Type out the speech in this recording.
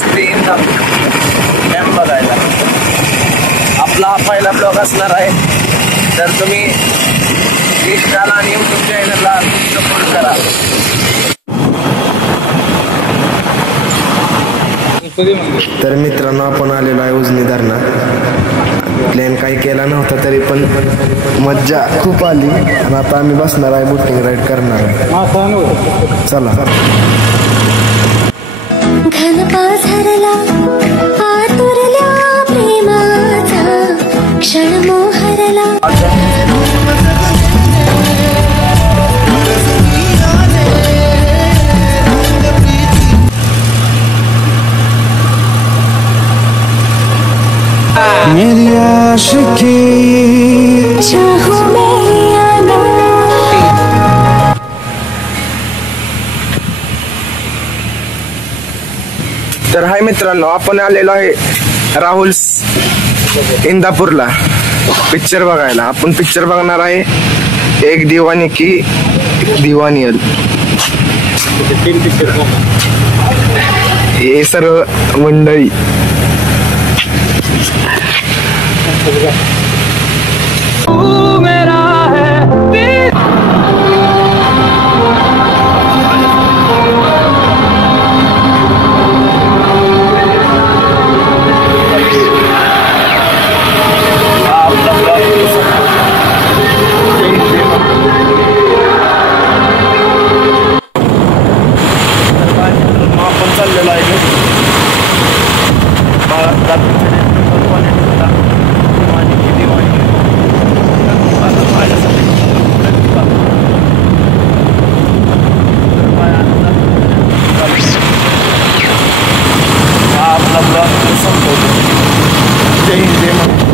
City dam बघायला. आपला हा पहिला ब्लॉग असणार आहे, तर तुम्ही इंस्टाला आणि यूट्यूब चॅनलला सपोर्ट करा. तर मित्रांनो, आपण आलेलो आहे उजनी धरणात. प्लॅन काही केला नव्हता तरी पण मज्जा खूप आली आणि आता आम्ही बसणार आहे, बोटिंग राईड करणार आहे. चला. घन पाझरला आतुरल्या प्रेमाचा क्षण मोहरला. मेरी आशिकी चाहूं मैं आना. तर हाय मित्रांनो, आपण आलेलो आहे राहुल इंदापूरला पिक्चर बघायला. आपण पिक्चर बघणार आहे एक दिवानी की दिवानियल. हे सर्व मंडळी चाललेला आहे. आपला ब्लॉग संपवतो. जय हिंद.